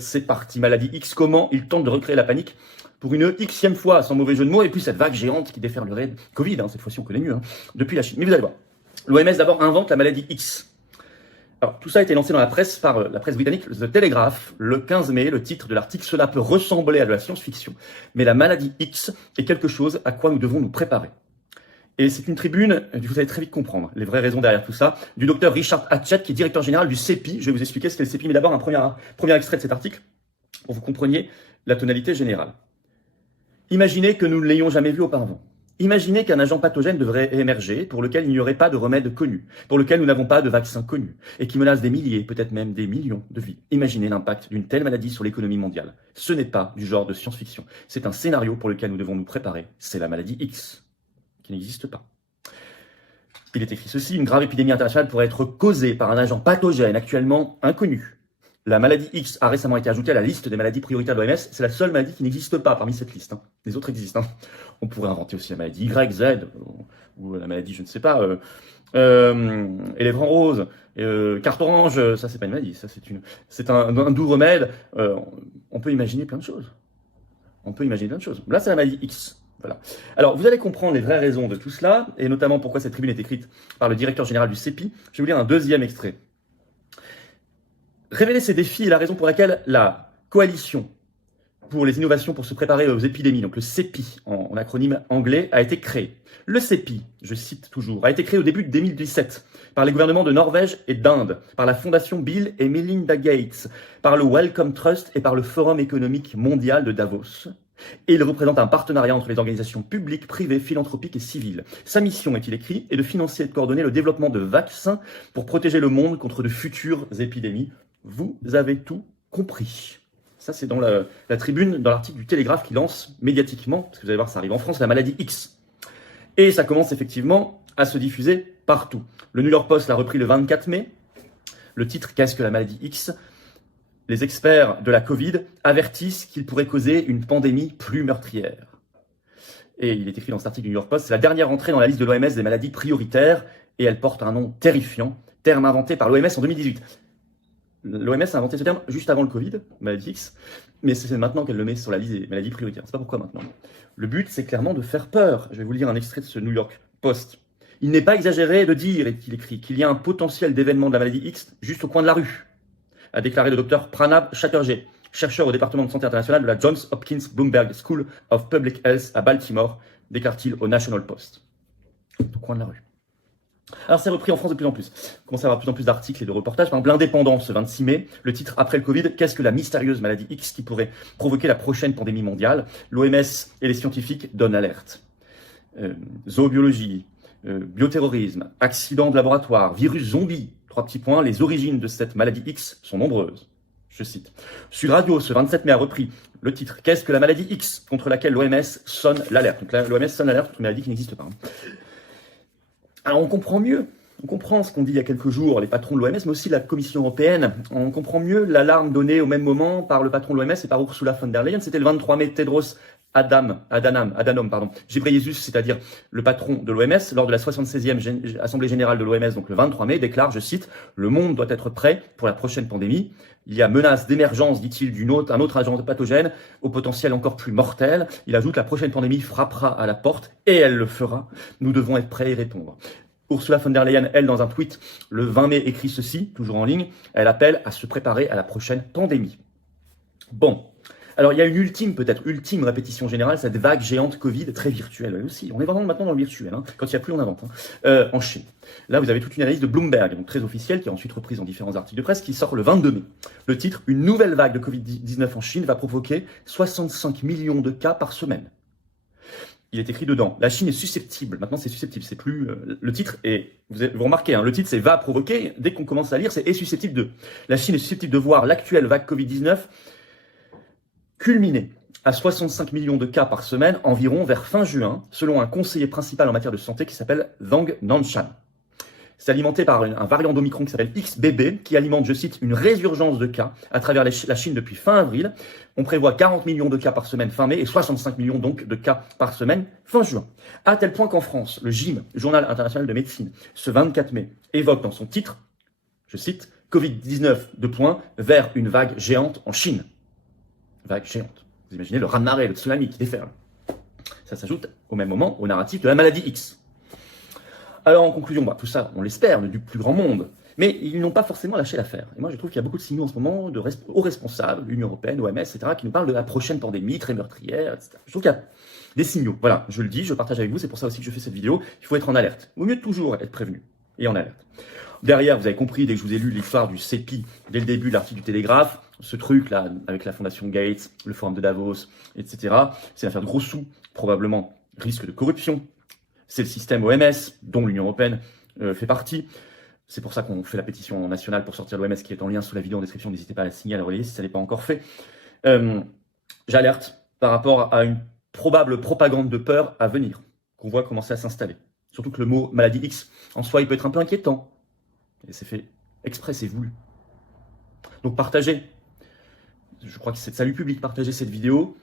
C'est parti, maladie X, comment il tente de recréer la panique pour une xème fois, sans mauvais jeu de mots, et puis cette vague géante qui déferlerait Covid, cette fois-ci on connaît mieux, depuis la Chine. Mais vous allez voir, l'OMS d'abord invente la maladie X. Alors, tout ça a été lancé dans la presse par la presse britannique, The Telegraph, le 15 mai, le titre de l'article, cela peut ressembler à de la science-fiction, mais la maladie X est quelque chose à quoi nous devons nous préparer. Et c'est une tribune, vous allez très vite comprendre les vraies raisons derrière tout ça, du docteur Richard Hatchett, qui est directeur général du CEPI. Je vais vous expliquer ce qu'est le CEPI, mais d'abord un premier extrait de cet article, pour que vous compreniez la tonalité générale. Imaginez que nous ne l'ayons jamais vu auparavant. Imaginez qu'un agent pathogène devrait émerger, pour lequel il n'y aurait pas de remède connu, pour lequel nous n'avons pas de vaccin connu, et qui menace des milliers, peut-être même des millions de vies. Imaginez l'impact d'une telle maladie sur l'économie mondiale. Ce n'est pas du genre de science-fiction. C'est un scénario pour lequel nous devons nous préparer. C'est la maladie X, qui n'existe pas. Il est écrit ceci, une grave épidémie internationale pourrait être causée par un agent pathogène actuellement inconnu. La maladie X a récemment été ajoutée à la liste des maladies prioritaires de l'OMS. C'est la seule maladie qui n'existe pas parmi cette liste. Les autres existent. On pourrait inventer aussi la maladie Y, Z, ou la maladie, je ne sais pas, éléphant rose, carte orange. Ça, c'est pas une maladie. Ça, c'est un doux remède. On peut imaginer plein de choses. Là, c'est la maladie X. Voilà. Alors, vous allez comprendre les vraies raisons de tout cela, et notamment pourquoi cette tribune est écrite par le directeur général du CEPI. Je vais vous lire un deuxième extrait. Révéler ces défis est la raison pour laquelle la coalition pour les innovations pour se préparer aux épidémies, donc le CEPI en acronyme anglais, a été créé. Le CEPI, je cite toujours, a été créé au début de 2017 par les gouvernements de Norvège et d'Inde, par la fondation Bill et Melinda Gates, par le Wellcome Trust et par le Forum économique mondial de Davos. Et il représente un partenariat entre les organisations publiques, privées, philanthropiques et civiles. Sa mission, est-il écrit, est de financer et de coordonner le développement de vaccins pour protéger le monde contre de futures épidémies. Vous avez tout compris. Ça, c'est dans la tribune, dans l'article du Télégraphe qui lance médiatiquement, parce que vous allez voir, ça arrive en France, la maladie X. Et ça commence effectivement à se diffuser partout. Le New York Post l'a repris le 24 mai. Le titre, qu'est-ce que la maladie X ? Les experts de la Covid avertissent qu'il pourrait causer une pandémie plus meurtrière. Et il est écrit dans cet article du New York Post, c'est la dernière entrée dans la liste de l'OMS des maladies prioritaires, et elle porte un nom terrifiant, terme inventé par l'OMS en 2018. L'OMS a inventé ce terme juste avant le Covid, maladie X, mais c'est maintenant qu'elle le met sur la liste des maladies prioritaires. C'est pas pourquoi maintenant. Le but, c'est clairement de faire peur. Je vais vous lire un extrait de ce New York Post. Il n'est pas exagéré de dire, est-il écrit, qu'il y a un potentiel d'événement de la maladie X juste au coin de la rue, a déclaré le docteur Pranab Chatterjee, chercheur au département de santé internationale de la Johns Hopkins Bloomberg School of Public Health à Baltimore, déclare-t-il au National Post. Au coin de la rue. Alors c'est repris en France de plus en plus. On commence à avoir de plus en plus d'articles et de reportages. Par exemple, l'Indépendant, ce 26 mai, le titre « Après le Covid, qu'est-ce que la mystérieuse maladie X qui pourrait provoquer la prochaine pandémie mondiale ?» L'OMS et les scientifiques donnent alerte. Zoobiologie, bioterrorisme, accident de laboratoire, virus zombie. 3 petits points, les origines de cette maladie X sont nombreuses. Je cite. Sud Radio, ce 27 mai, a repris le titre « Qu'est-ce que la maladie X ?» contre laquelle l'OMS sonne l'alerte. Donc l'OMS sonne l'alerte contre une maladie qui n'existe pas. Alors on comprend mieux, on comprend ce qu'ont dit il y a quelques jours les patrons de l'OMS, mais aussi la Commission européenne. On comprend mieux l'alarme donnée au même moment par le patron de l'OMS et par Ursula von der Leyen. C'était le 23 mai, Tedros Adhanom Ghebreyesus, c'est-à-dire le patron de l'OMS, lors de la 76e Assemblée Générale de l'OMS, donc le 23 mai, déclare, je cite, « Le monde doit être prêt pour la prochaine pandémie. Il y a menace d'émergence, dit-il, un autre agent pathogène au potentiel encore plus mortel. Il ajoute, la prochaine pandémie frappera à la porte et elle le fera. Nous devons être prêts à y répondre. » Ursula von der Leyen, elle, dans un tweet, le 20 mai, écrit ceci, toujours en ligne, elle appelle à se préparer à la prochaine pandémie. Bon. Alors, il y a une ultime répétition générale, cette vague géante Covid, très virtuelle aussi. On est vraiment maintenant dans le virtuel, quand il n'y a plus, on invente. En Chine. Là, vous avez toute une analyse de Bloomberg, donc très officielle, qui est ensuite reprise dans différents articles de presse, qui sort le 22 mai. Le titre, une nouvelle vague de Covid-19 en Chine va provoquer 65 millions de cas par semaine. Il est écrit dedans, la Chine est susceptible, maintenant c'est susceptible, c'est plus, le titre est, vous remarquez, le titre c'est va provoquer, dès qu'on commence à lire, c'est est susceptible de. La Chine est susceptible de voir l'actuelle vague Covid-19 culminer à 65 millions de cas par semaine environ vers fin juin, selon un conseiller principal en matière de santé qui s'appelle Zhang Nanshan. C'est alimenté par un variant d'Omicron qui s'appelle XBB, qui alimente, je cite, une résurgence de cas à travers la Chine depuis fin avril. On prévoit 40 millions de cas par semaine fin mai et 65 millions donc de cas par semaine fin juin. À tel point qu'en France, le JIM, Journal international de médecine, ce 24 mai, évoque dans son titre, je cite, Covid-19, vers une vague géante en Chine. Vague géante. Vous imaginez le raz-de-marée, le tsunami qui déferle. Ça s'ajoute au même moment au narratif de la maladie X. Alors en conclusion, tout ça, on l'espère, du plus grand monde. Mais ils n'ont pas forcément lâché l'affaire. Et moi, je trouve qu'il y a beaucoup de signaux en ce moment aux responsables, l'Union européenne, OMS, etc., qui nous parlent de la prochaine pandémie très meurtrière, etc. Je trouve qu'il y a des signaux. Voilà, je le dis, je partage avec vous, c'est pour ça aussi que je fais cette vidéo. Il faut être en alerte. Au mieux de toujours être prévenu et en alerte. Derrière, vous avez compris, dès que je vous ai lu l'histoire du CEPI, dès le début de l'article du Télégraphe, ce truc-là, avec la fondation Gates, le forum de Davos, etc., c'est une affaire de gros sous, probablement risque de corruption. C'est le système OMS, dont l'Union européenne fait partie. C'est pour ça qu'on fait la pétition nationale pour sortir l'OMS, qui est en lien sous la vidéo en description. N'hésitez pas à la signer, à la relayer si ça n'est pas encore fait. J'alerte par rapport à une probable propagande de peur à venir, qu'on voit commencer à s'installer. Surtout que le mot maladie X, en soi, il peut être un peu inquiétant. Et c'est fait exprès, c'est voulu. Donc partagez. Je crois que c'est de salut public, partagez cette vidéo.